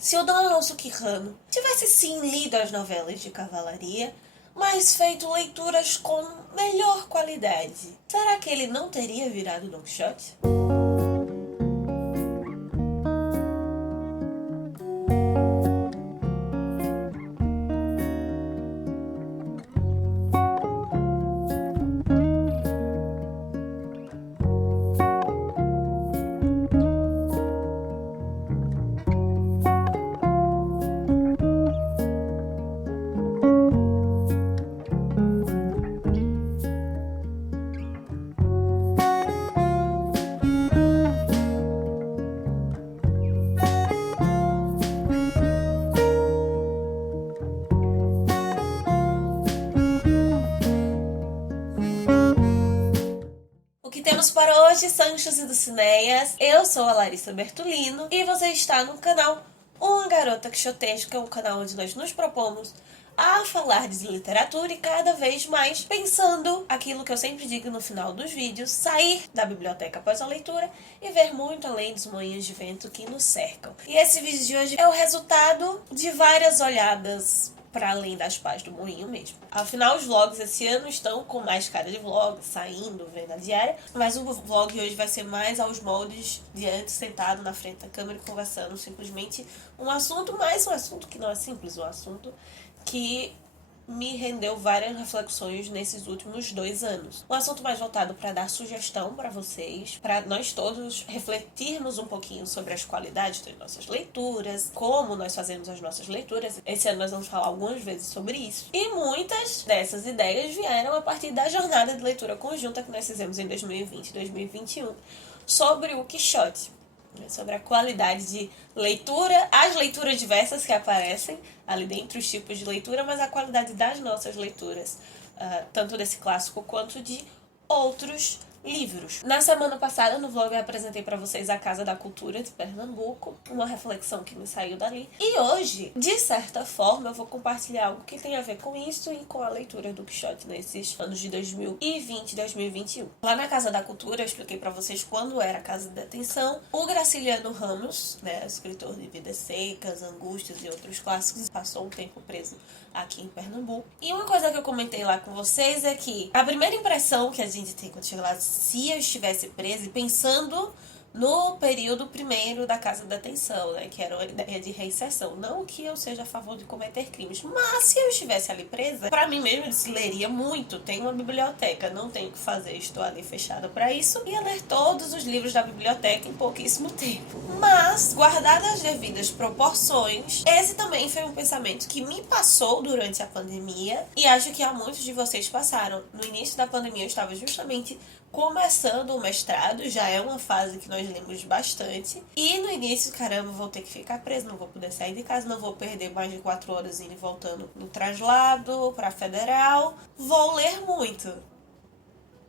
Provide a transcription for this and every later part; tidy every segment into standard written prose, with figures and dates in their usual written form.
Se o Dom Alonso Quijano tivesse sim lido as novelas de cavalaria, mas feito leituras com melhor qualidade, será que ele não teria virado Don Quixote? O que temos para hoje, Sanchos e Dulcineias? Eu sou a Larissa Bertolino e você está no canal Uma Garota Quixotesca, um canal onde nós nos propomos a falar de literatura e cada vez mais pensando aquilo que eu sempre digo no final dos vídeos, sair da biblioteca após a leitura e ver muito além dos moinhos de vento que nos cercam. E esse vídeo de hoje é o resultado de várias olhadas para além das pás do moinho mesmo. Afinal, os vlogs esse ano estão com mais cara de vlog, saindo, vendo a diária, mas o vlog hoje vai ser mais aos moldes de antes, sentado na frente da câmera e conversando simplesmente um assunto, mas um assunto que não é simples, um assunto que me rendeu várias reflexões nesses últimos 2 anos. Um assunto mais voltado para dar sugestão para vocês, para nós todos refletirmos um pouquinho sobre as qualidades das nossas leituras, como nós fazemos as nossas leituras. Esse ano nós vamos falar algumas vezes sobre isso. E muitas dessas ideias vieram a partir da jornada de leitura conjunta que nós fizemos em 2020 e 2021 sobre o Quixote. Sobre a qualidade de leitura, as leituras diversas que aparecem ali dentro, os tipos de leitura, mas a qualidade das nossas leituras, tanto desse clássico quanto de outros livros. Na semana passada, no vlog, eu apresentei para vocês a Casa da Cultura de Pernambuco, uma reflexão que me saiu dali. E hoje, de certa forma, eu vou compartilhar algo que tem a ver com isso e com a leitura do Quixote nesses anos de 2020 e 2021. Lá na Casa da Cultura, eu expliquei para vocês quando era a Casa de Detenção. O Graciliano Ramos, escritor de Vidas Secas, Angústias e outros clássicos, passou um tempo preso aqui em Pernambuco. E uma coisa que eu comentei lá com vocês é que a primeira impressão que a gente tem quando chega lá, se eu estivesse presa, e pensando no período primeiro da Casa da Detenção, que era a ideia de reinserção. Não que eu seja a favor de cometer crimes, mas se eu estivesse ali presa, pra mim mesmo eu disse, leria muito. Tem uma biblioteca, não tenho o que fazer, estou ali fechada pra isso. Ia ler todos os livros da biblioteca em pouquíssimo tempo. Mas, guardadas as devidas proporções, esse também foi um pensamento que me passou durante a pandemia e acho que há muitos de vocês passaram. No início da pandemia eu estava justamente começando o mestrado, já é uma fase que nós lemos bastante. E no início, caramba, vou ter que ficar preso, não vou poder sair de casa, não vou perder mais de 4 horas indo e voltando no traslado pra federal. Vou ler muito.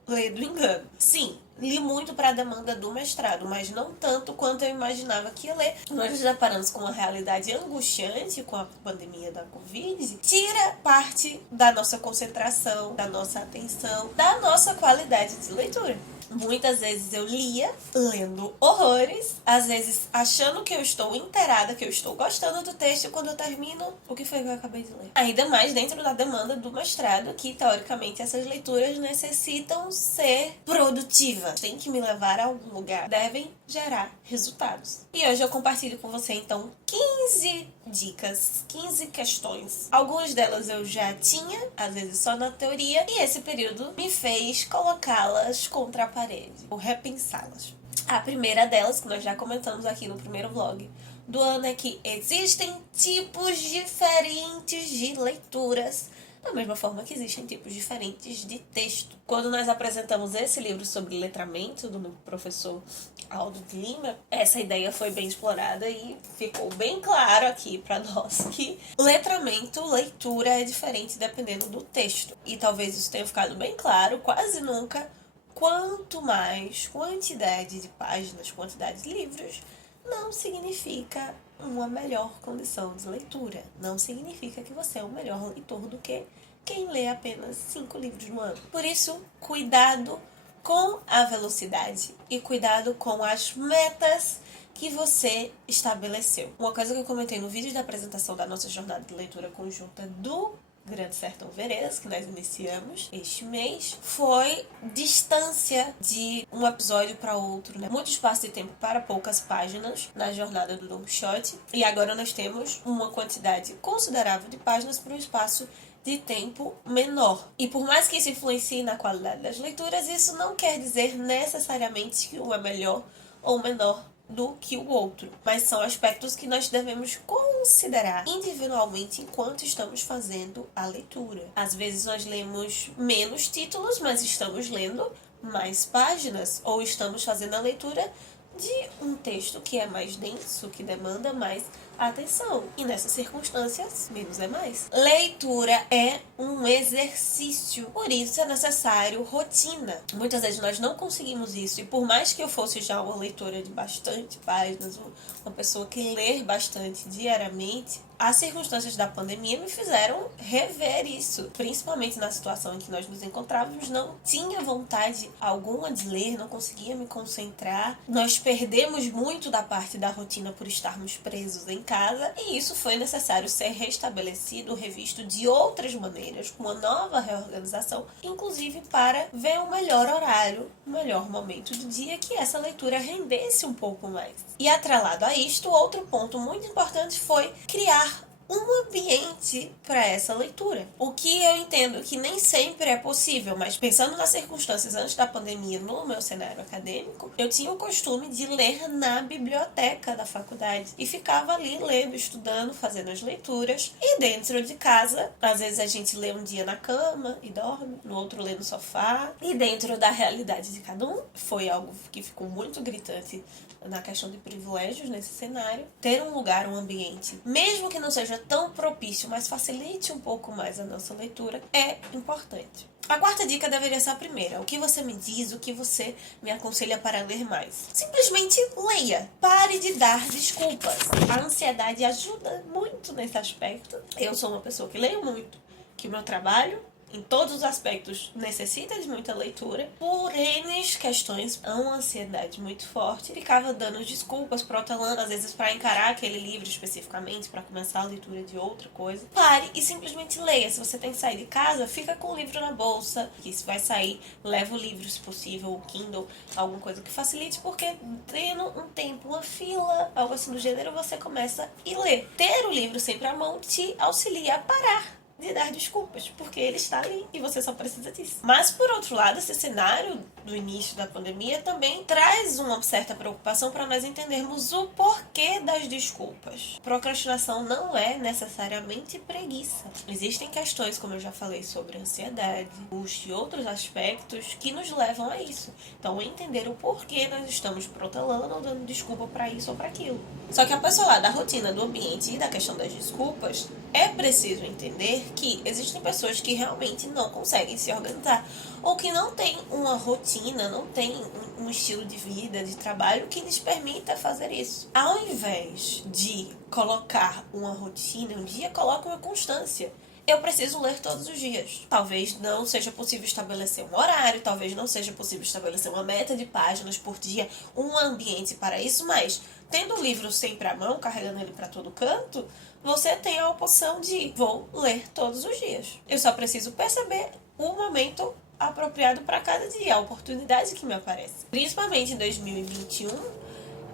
Ler do engano. Sim, li muito para a demanda do mestrado, mas não tanto quanto eu imaginava que ia ler. Nós nos deparamos com uma realidade angustiante com a pandemia da Covid. Tira parte da nossa concentração, da nossa atenção, da nossa qualidade de leitura. Muitas vezes eu lia, lendo horrores, às vezes achando que eu estou inteirada, que eu estou gostando do texto, e quando eu termino, o que foi que eu acabei de ler? Ainda mais dentro da demanda do mestrado, que teoricamente essas leituras necessitam ser produtivas. Tem que me levar a algum lugar, devem gerar resultados. E hoje eu compartilho com você então 15 dicas, 15 questões. Algumas delas eu já tinha, às vezes só na teoria, e esse período me fez colocá-las contra a parede, ou repensá-las. A primeira delas, que nós já comentamos aqui no primeiro vlog do ano, é que existem tipos diferentes de leituras, da mesma forma que existem tipos diferentes de texto. Quando nós apresentamos esse livro sobre letramento do meu professor Aldo de Lima, essa ideia foi bem explorada e ficou bem claro aqui para nós que letramento, leitura é diferente dependendo do texto. E talvez isso tenha ficado bem claro, quase nunca. Quanto mais quantidade de páginas, quantidade de livros, não significa uma melhor condição de leitura. Não significa que você é um melhor leitor do que quem lê apenas 5 livros no ano. Por isso, cuidado com a velocidade e cuidado com as metas que você estabeleceu. Uma coisa que eu comentei no vídeo da apresentação da nossa jornada de leitura conjunta do Grande Sertão Veredas, que nós iniciamos este mês, foi distância de um episódio para outro, né? Muito espaço de tempo para poucas páginas na jornada do Don Quixote, e agora nós temos uma quantidade considerável de páginas para um espaço de tempo menor. E por mais que isso influencie na qualidade das leituras, isso não quer dizer necessariamente que um é melhor ou menor do que o outro, mas são aspectos que nós devemos considerar individualmente enquanto estamos fazendo a leitura. Às vezes nós lemos menos títulos, mas estamos lendo mais páginas, ou estamos fazendo a leitura de um texto que é mais denso, que demanda mais atenção. E nessas circunstâncias, menos é mais. Leitura é um exercício, por isso é necessário rotina. Muitas vezes nós não conseguimos isso, e por mais que eu fosse já uma leitora de bastante páginas, uma pessoa que lê bastante diariamente, as circunstâncias da pandemia me fizeram rever isso, principalmente na situação em que nós nos encontrávamos. Não tinha vontade alguma de ler, não conseguia me concentrar. Nós perdemos muito da parte da rotina por estarmos presos em casa, e isso foi necessário ser restabelecido, revisto de outras maneiras, com uma nova reorganização, inclusive para ver um melhor horário, um melhor momento do dia, que essa leitura rendesse um pouco mais. E atrelado a isto, outro ponto muito importante foi criar um ambiente para essa leitura. O que eu entendo que nem sempre é possível, mas pensando nas circunstâncias antes da pandemia no meu cenário acadêmico, eu tinha o costume de ler na biblioteca da faculdade e ficava ali lendo, estudando, fazendo as leituras. E dentro de casa, às vezes a gente lê um dia na cama e dorme, no outro lê no sofá. E dentro da realidade de cada um, foi algo que ficou muito gritante na questão de privilégios nesse cenário. Ter um lugar, um ambiente, mesmo que não seja tão propício, mas facilite um pouco mais a nossa leitura, é importante. A quarta dica deveria ser a primeira. O que você me diz, o que você me aconselha para ler mais? Simplesmente leia. Pare de dar desculpas. A ansiedade ajuda muito nesse aspecto. Eu sou uma pessoa que leio muito, que o meu trabalho em todos os aspectos necessita de muita leitura. Por N questões, uma ansiedade muito forte. Ficava dando desculpas, protelando, às vezes para encarar aquele livro especificamente, para começar a leitura de outra coisa. Pare e simplesmente leia. Se você tem que sair de casa, fica com o livro na bolsa. E se vai sair, leva o livro, se possível, o Kindle, alguma coisa que facilite, porque tendo um tempo, uma fila, algo assim do gênero, você começa a ler. Ter o livro sempre à mão te auxilia a parar de dar desculpas, porque ele está ali e você só precisa disso. Mas, por outro lado, esse cenário do início da pandemia também traz uma certa preocupação para nós entendermos o porquê das desculpas. Procrastinação não é necessariamente preguiça. Existem questões, como eu já falei, sobre ansiedade, angústia e outros aspectos que nos levam a isso. Então, entender o porquê nós estamos protelando ou dando desculpa para isso ou para aquilo. Só que a pessoa lá da rotina, do ambiente e da questão das desculpas, é preciso entender que existem pessoas que realmente não conseguem se organizar, ou que não têm uma rotina, não têm um estilo de vida, de trabalho que lhes permita fazer isso. Ao invés de colocar uma rotina, um dia coloca uma constância. Eu preciso ler todos os dias. Talvez não seja possível estabelecer um horário, talvez não seja possível estabelecer uma meta de páginas por dia, um ambiente para isso, mas tendo o livro sempre à mão, carregando ele para todo canto, você tem a opção de vou ler todos os dias. Eu só preciso perceber o momento apropriado para cada dia, a oportunidade que me aparece. Principalmente em 2021,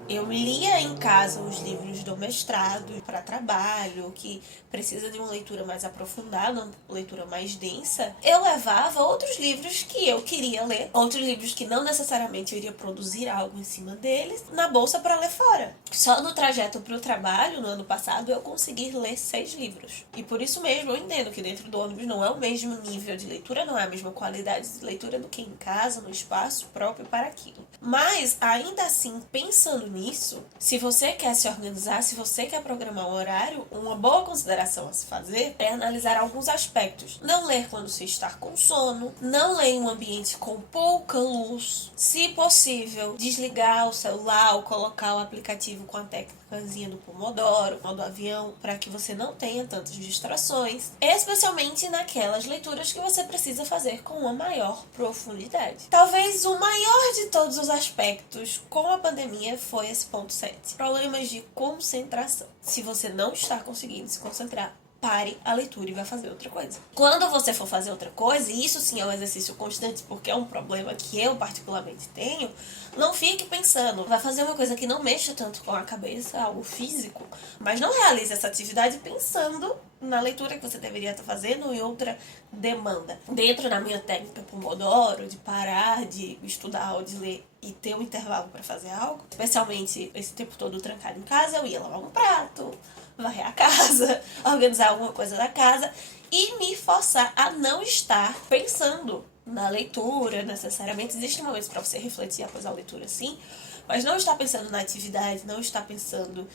eu lia em casa os livros do mestrado para trabalho, que precisa de uma leitura mais aprofundada, uma leitura mais densa. Eu levava outros livros que eu queria ler, outros livros que não necessariamente eu iria produzir algo em cima deles, na bolsa para ler fora. Só no trajeto para o trabalho, no ano passado, eu consegui ler 6 livros. E por isso mesmo eu entendo que dentro do ônibus não é o mesmo nível de leitura, não é a mesma qualidade de leitura do que em casa, no espaço próprio para aquilo. Mas, ainda assim, pensando nisso, se você quer se organizar, se você quer programar um horário, uma boa consideração a se fazer é analisar alguns aspectos. Não ler quando se está com sono, não ler em um ambiente com pouca luz, se possível, desligar o celular ou colocar o aplicativo com a técnicazinha do Pomodoro, modo avião, para que você não tenha tantas distrações, especialmente naquelas leituras que você precisa fazer com uma maior profundidade. Talvez o maior de todos os aspectos com a pandemia foi esse ponto 7. Problemas de concentração. Se você não está conseguindo se concentrar, pare a leitura e vai fazer outra coisa. Quando você for fazer outra coisa, e isso sim é um exercício constante, porque é um problema que eu particularmente tenho, não fique pensando, vai fazer uma coisa que não mexa tanto com a cabeça, algo físico, mas não realize essa atividade pensando na leitura que você deveria estar fazendo e outra demanda. Dentro da minha técnica Pomodoro, de parar de estudar ou de ler e ter um intervalo para fazer algo, especialmente esse tempo todo trancado em casa, eu ia lavar um prato, varrer a casa, organizar alguma coisa da casa e me forçar a não estar pensando na leitura necessariamente. Existem momentos para você refletir após a leitura, sim, mas não estar pensando na atividade, não estar pensando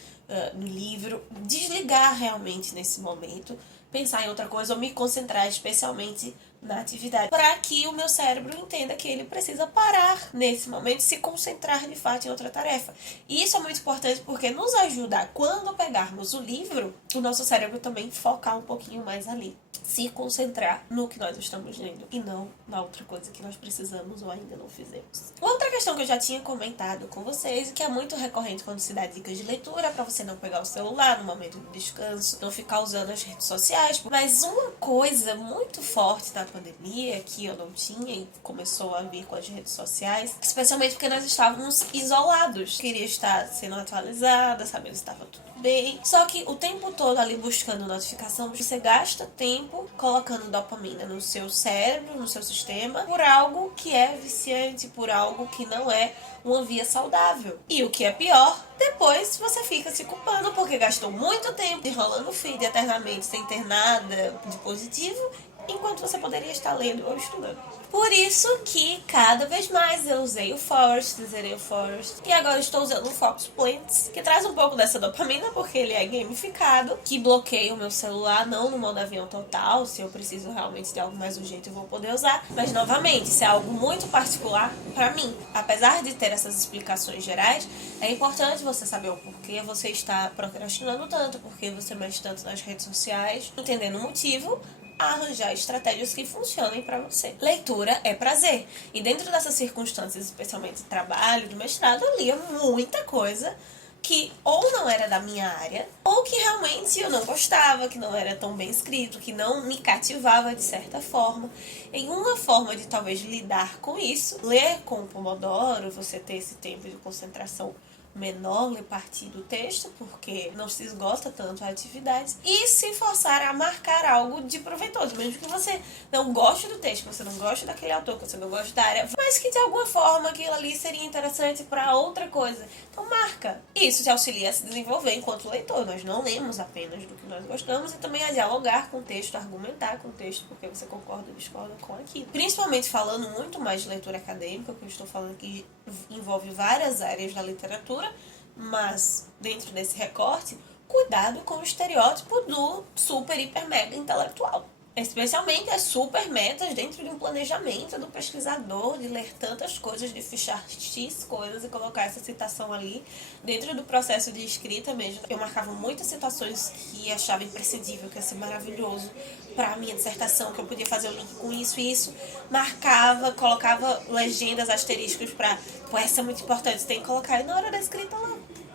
no livro, desligar realmente nesse momento, pensar em outra coisa ou me concentrar especialmente na atividade, para que o meu cérebro entenda que ele precisa parar nesse momento e se concentrar de fato em outra tarefa. E isso é muito importante porque nos ajuda a, quando pegarmos o livro, o nosso cérebro também focar um pouquinho mais ali, se concentrar no que nós estamos lendo e não na outra coisa que nós precisamos ou ainda não fizemos. Outra questão que eu já tinha comentado com vocês e que é muito recorrente quando se dá dicas de leitura, para você não pegar o celular no momento de descanso, não ficar usando as redes sociais. Mas uma coisa muito forte na pandemia que eu não tinha e começou a vir com as redes sociais, especialmente porque nós estávamos isolados. Queria estar sendo atualizada, sabendo se estava tudo bem. Só que o tempo todo ali buscando notificação, você gasta tempo colocando dopamina no seu cérebro, no seu sistema, por algo que é viciante, por algo que não é uma via saudável. E o que é pior, depois você fica se culpando porque gastou muito tempo enrolando o feed eternamente sem ter nada de positivo, enquanto você poderia estar lendo ou estudando. Por isso que cada vez mais eu usei o Forest, zerei o Forest, e agora estou usando o Fox Plants, que traz um pouco dessa dopamina, porque ele é gamificado, que bloqueia o meu celular, não no modo avião total, se eu preciso realmente de algo mais urgente eu vou poder usar, mas novamente, isso é algo muito particular para mim. Apesar de ter essas explicações gerais, é importante você saber o porquê você está procrastinando tanto, porquê você mexe tanto nas redes sociais, entendendo o motivo, arranjar estratégias que funcionem para você. Leitura é prazer. E dentro dessas circunstâncias, especialmente de trabalho, de mestrado, eu lia muita coisa que ou não era da minha área, ou que realmente eu não gostava, que não era tão bem escrito, que não me cativava de certa forma. Em uma forma de talvez lidar com isso, ler com o Pomodoro, você ter esse tempo de concentração menor, ler parte do texto, porque não se esgota tanto a atividade, e se forçar a marcar algo de proveitoso, mesmo que você não goste do texto, que você não goste daquele autor, que você não goste da área, mas que de alguma forma aquilo ali seria interessante para outra coisa. Então marca. Isso te auxilia a se desenvolver enquanto leitor. Nós não lemos apenas do que nós gostamos e também a dialogar com o texto, argumentar com o texto, porque você concorda ou discorda com aquilo. Principalmente falando muito mais de leitura acadêmica, que eu estou falando que envolve várias áreas da literatura, mas dentro desse recorte, cuidado com o estereótipo do super, hiper, mega intelectual. Especialmente as super metas dentro de um planejamento do pesquisador, de ler tantas coisas, de fichar X coisas e colocar essa citação ali. Dentro do processo de escrita mesmo, eu marcava muitas citações que achava imprescindível, que ia ser maravilhoso para a minha dissertação, que eu podia fazer o link com isso e isso. Marcava, colocava legendas, asteriscos para, pô, essa é muito importante, tem que colocar. E na hora da escrita,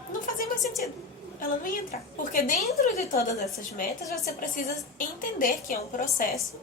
não fazia mais sentido. Ela não ia entrar. Porque dentro de todas essas metas, você precisa entender que é um processo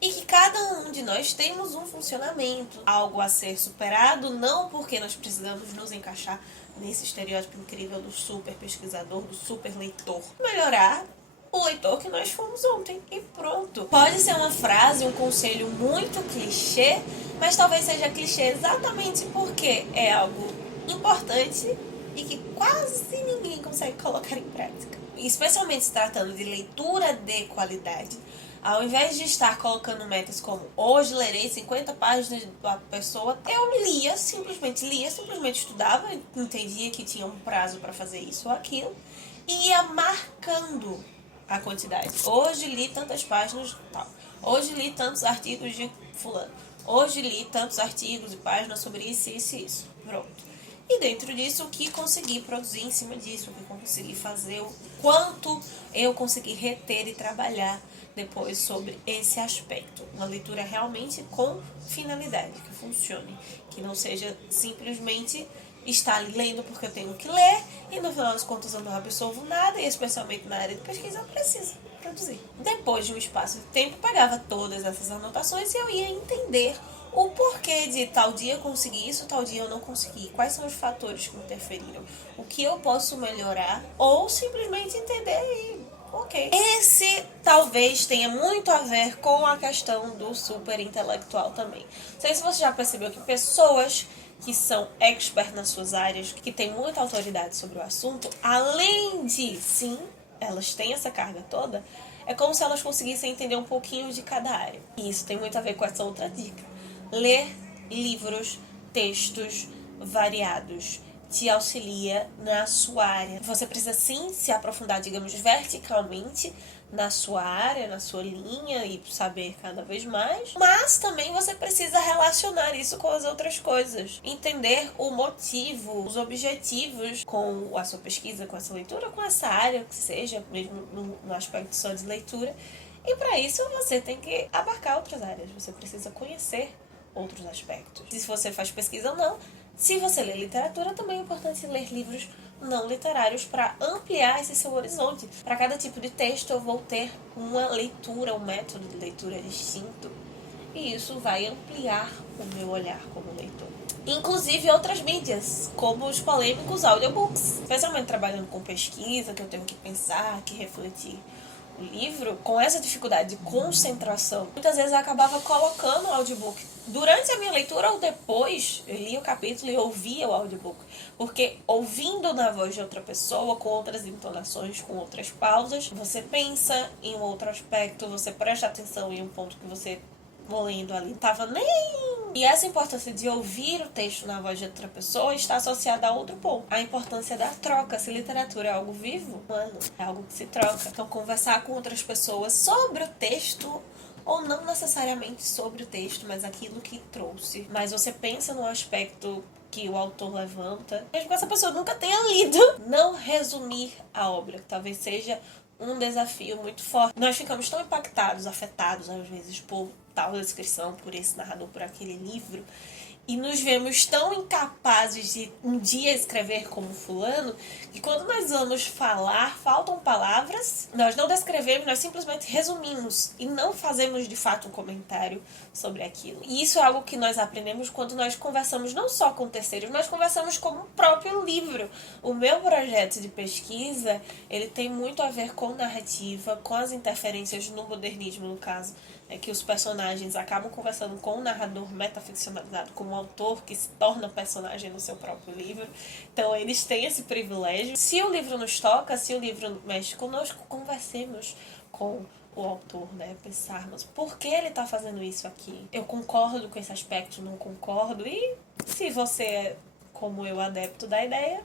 e que cada um de nós temos um funcionamento, algo a ser superado, não porque nós precisamos nos encaixar nesse estereótipo incrível do super pesquisador, do super leitor. Melhorar o leitor que nós fomos ontem e pronto. Pode ser uma frase, um conselho muito clichê, mas talvez seja clichê exatamente porque é algo importante e que quase ninguém consegue colocar em prática. Especialmente se tratando de leitura de qualidade, Ao invés de estar colocando metas como hoje lerei 50 páginas da pessoa, eu simplesmente estudava, entendia que tinha um prazo para fazer isso ou aquilo, e ia marcando a quantidade. Hoje li tantas páginas, tal. Hoje li tantos artigos de fulano. Hoje li tantos artigos e páginas sobre isso, isso e isso. Pronto. E dentro disso, o que consegui produzir em cima disso, o que consegui fazer, o quanto eu consegui reter e trabalhar depois sobre esse aspecto. Uma leitura realmente com finalidade, que funcione, que não seja simplesmente estar lendo porque eu tenho que ler e no final das contas eu não absorvo nada, e especialmente na área de pesquisa eu preciso produzir. Depois de um espaço de tempo, pegava todas essas anotações e eu ia entender o porquê de tal dia eu consegui isso, tal dia eu não consegui, quais são os fatores que interferiram, o que eu posso melhorar, ou simplesmente entender e ok. Esse talvez tenha muito a ver com a questão do super intelectual também. Não sei se você já percebeu que pessoas que são expert nas suas áreas, que têm muita autoridade sobre o assunto, além de, sim, elas têm essa carga toda, é como se elas conseguissem entender um pouquinho de cada área. E isso tem muito a ver com essa outra dica. Ler livros, textos variados te auxilia na sua área. Você precisa sim se aprofundar, digamos, verticalmente na sua área, na sua linha e saber cada vez mais, mas também você precisa relacionar isso com as outras coisas, entender o motivo, os objetivos com a sua pesquisa, com essa leitura, com essa área que seja, mesmo no aspecto só de leitura. E para isso você tem que abarcar outras áreas, você precisa conhecer outros aspectos. Se você faz pesquisa ou não, se você lê literatura, também é importante ler livros não literários para ampliar esse seu horizonte. Para cada tipo de texto eu vou ter uma leitura, um método de leitura distinto. E isso vai ampliar o meu olhar como leitor. Inclusive outras mídias, como os polêmicos audiobooks. Especialmente trabalhando com pesquisa, que eu tenho que pensar, que refletir o livro, com essa dificuldade de concentração, muitas vezes eu acabava colocando o audiobook durante a minha leitura ou depois. Eu lia o capítulo e ouvia o audiobook, porque ouvindo na voz de outra pessoa, com outras entonações, com outras pausas, você pensa em um outro aspecto, você presta atenção em um ponto que você lendo ali tava nem... E essa importância de ouvir o texto na voz de outra pessoa está associada a outro ponto, a importância da troca. Se literatura é algo vivo, mano, é algo que se troca. Então conversar com outras pessoas sobre o texto, ou não necessariamente sobre o texto, mas aquilo que trouxe. Mas você pensa no aspecto que o autor levanta, mesmo que essa pessoa nunca tenha lido. Não resumir a obra, que talvez seja um desafio muito forte. Nós ficamos tão impactados, afetados às vezes por tal descrição, por esse narrador, por aquele livro, e nos vemos tão incapazes de um dia escrever como fulano, que quando nós vamos falar, faltam palavras, nós não descrevemos, nós simplesmente resumimos e não fazemos de fato um comentário sobre aquilo. E isso é algo que nós aprendemos quando nós conversamos não só com terceiros, nós conversamos com o próprio livro. O meu projeto de pesquisa, ele tem muito a ver com narrativa, com as interferências no modernismo, no caso, que os personagens acabam conversando com o narrador metaficcionalizado, com o autor que se torna personagem no seu próprio livro. Então eles têm esse privilégio. Se o livro nos toca, se o livro mexe conosco, conversemos com o autor, né? Pensarmos por que ele está fazendo isso aqui. Eu concordo com esse aspecto, não concordo. E se você é, como eu, adepto da ideia,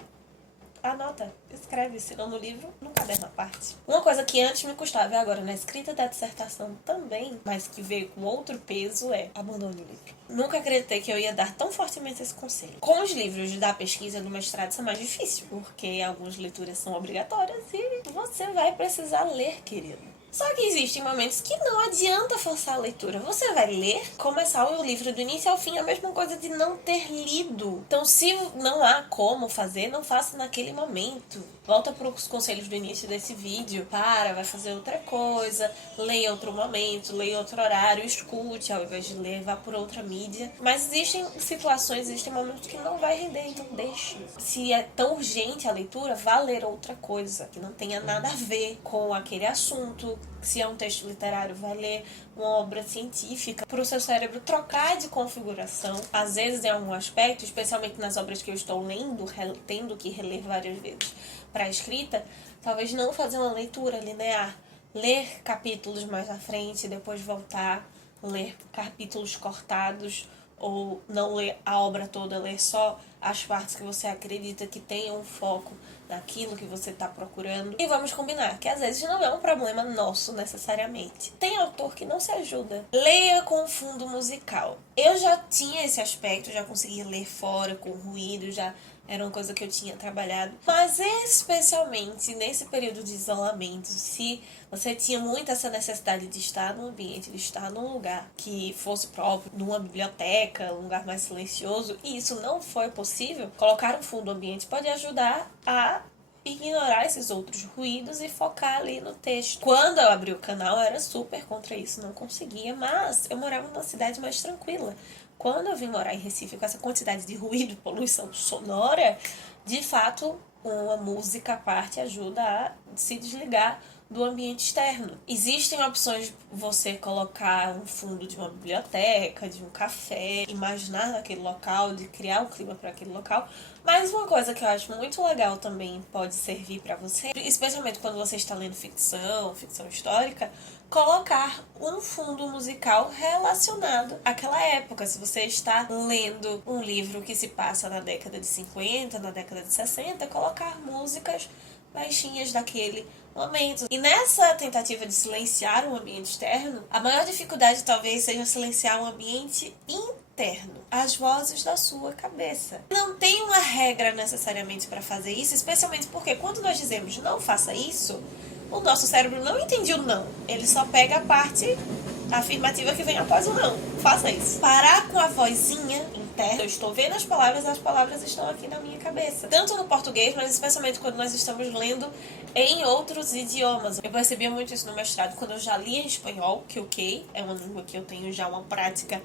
anota, escreve, senão no livro, no caderno à parte. Uma coisa que antes me custava e agora na escrita da dissertação também, mas que veio com outro peso, é abandone o livro. Nunca acreditei que eu ia dar tão fortemente esse conselho. Com os livros da pesquisa do mestrado isso é mais difícil, porque algumas leituras são obrigatórias e você vai precisar ler, querido. Só que existem momentos que não adianta forçar a leitura. Você vai ler, começar o livro do início ao fim, é a mesma coisa de não ter lido. Então, se não há como fazer, não faça naquele momento. Volta para os conselhos do início desse vídeo. Vai fazer outra coisa, leia outro momento, leia outro horário, escute ao invés de ler, vá por outra mídia. Mas existem situações, existem momentos que não vai render, então deixe. Se é tão urgente a leitura, vá ler outra coisa, que não tenha nada a ver com aquele assunto. Se é um texto literário, vai ler uma obra científica para o seu cérebro trocar de configuração. Às vezes, em algum aspecto, especialmente nas obras que eu estou lendo, tendo que reler várias vezes para a escrita, talvez não fazer uma leitura linear. ler capítulos mais à frente, depois voltar, ler capítulos cortados, ou não ler a obra toda, ler só as partes que você acredita que tenham um foco naquilo que você está procurando. E vamos combinar que às vezes não é um problema nosso necessariamente. Tem autor que não se ajuda. Leia com fundo musical. Eu já tinha esse aspecto, já consegui ler fora com ruído, já era uma coisa que eu tinha trabalhado. Mas especialmente nesse período de isolamento, se você tinha muito essa necessidade de estar num ambiente, de estar num lugar que fosse próprio, numa biblioteca, um lugar mais silencioso, e isso não foi possível, colocar um fundo ambiente pode ajudar a ignorar esses outros ruídos e focar ali no texto. Quando eu abri o canal, eu era super contra isso, não conseguia, mas eu morava numa cidade mais tranquila. Quando eu vim morar em Recife com essa quantidade de ruído, poluição sonora, de fato, uma música à parte ajuda a se desligar do ambiente externo. Existem opções de você colocar um fundo de uma biblioteca, de um café, imaginar naquele local, de criar um clima para aquele local. Mas uma coisa que eu acho muito legal também pode servir para você, especialmente quando você está lendo ficção histórica, colocar um fundo musical relacionado àquela época. Se você está lendo um livro que se passa na década de 50, na década de 60, colocar músicas baixinhas daquele momento. E nessa tentativa de silenciar o ambiente externo, a maior dificuldade talvez seja silenciar o ambiente interno, as vozes da sua cabeça. Não tem uma regra necessariamente para fazer isso, especialmente porque quando nós dizemos não faça isso, o nosso cérebro não entende o não. Ele só pega a parte afirmativa que vem após o não. Faça isso. Parar com a vozinha interna. Eu estou vendo as palavras estão aqui na minha cabeça. Tanto no português, mas especialmente quando nós estamos lendo em outros idiomas. Eu percebia muito isso no mestrado, quando eu já lia em espanhol, que ok, é uma língua que eu tenho já uma prática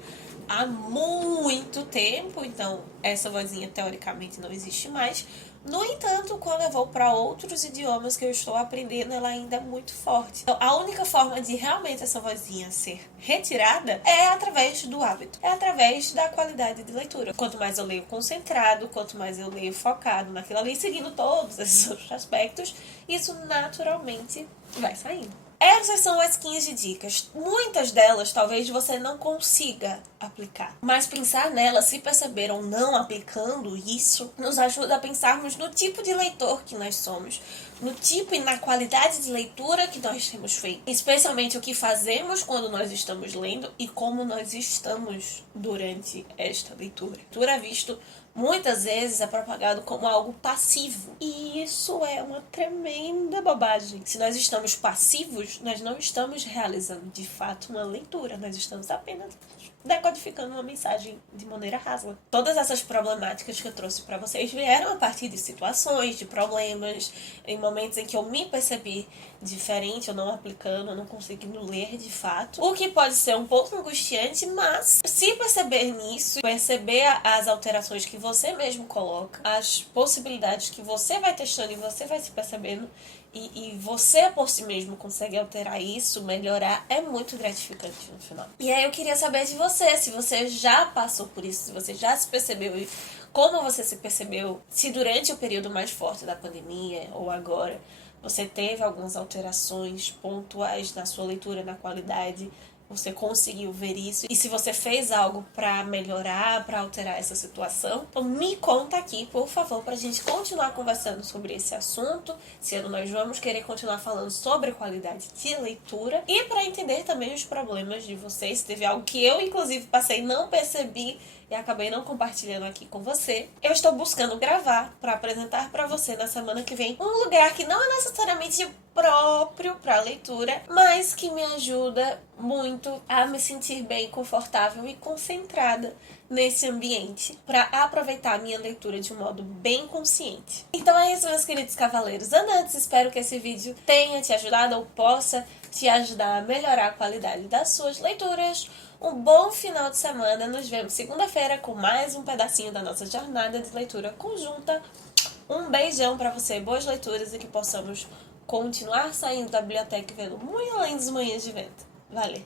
há muito tempo, então essa vozinha teoricamente não existe mais. No entanto, quando eu vou para outros idiomas que eu estou aprendendo, ela ainda é muito forte. Então, a única forma de realmente essa vozinha ser retirada é através do hábito. É através da qualidade de leitura. Quanto mais eu leio concentrado, quanto mais eu leio focado naquilo ali, seguindo todos esses outros aspectos, isso naturalmente vai saindo. Essas são as 15 dicas. Muitas delas talvez você não consiga aplicar. Mas pensar nelas, se perceber ou não aplicando isso, nos ajuda a pensarmos no tipo de leitor que nós somos, no tipo e na qualidade de leitura que nós temos feito. Especialmente o que fazemos quando nós estamos lendo e como nós estamos durante esta leitura. Leitura visto muitas vezes é propagado como algo passivo. E isso é uma tremenda bobagem. Se nós estamos passivos, nós não estamos realizando de fato uma leitura. Nós estamos apenas decodificando uma mensagem de maneira rasa. Todas essas problemáticas que eu trouxe para vocês vieram a partir de situações, de problemas, em momentos em que eu me percebi diferente, eu não aplicando, eu não conseguindo ler de fato. O que pode ser um pouco angustiante, mas se perceber nisso, perceber as alterações que você mesmo coloca, as possibilidades que você vai testando e você vai se percebendo, e você por si mesmo consegue alterar isso, melhorar, é muito gratificante no final. E aí eu queria saber de você, se você já passou por isso, se você já se percebeu e como você se percebeu, se durante o período mais forte da pandemia ou agora você teve algumas alterações pontuais na sua leitura, na qualidade, você conseguiu ver isso, e se você fez algo para melhorar, para alterar essa situação, então me conta aqui, por favor, pra gente continuar conversando sobre esse assunto, se nós vamos querer continuar falando sobre qualidade de leitura, e para entender também os problemas de vocês, se teve algo que eu inclusive passei e não percebi e acabei não compartilhando aqui com você. Eu estou buscando gravar para apresentar para você na semana que vem um lugar que não é necessariamente próprio para leitura, mas que me ajuda muito a me sentir bem, confortável e concentrada nesse ambiente para aproveitar a minha leitura de um modo bem consciente. Então é isso, meus queridos cavaleiros andantes. Espero que esse vídeo tenha te ajudado ou possa te ajudar a melhorar a qualidade das suas leituras. Um bom final de semana. Nos vemos segunda-feira com mais um pedacinho da nossa jornada de leitura conjunta. Um beijão para você, boas leituras e que possamos continuar saindo da biblioteca e vendo muito além das manhãs de vento. Valeu!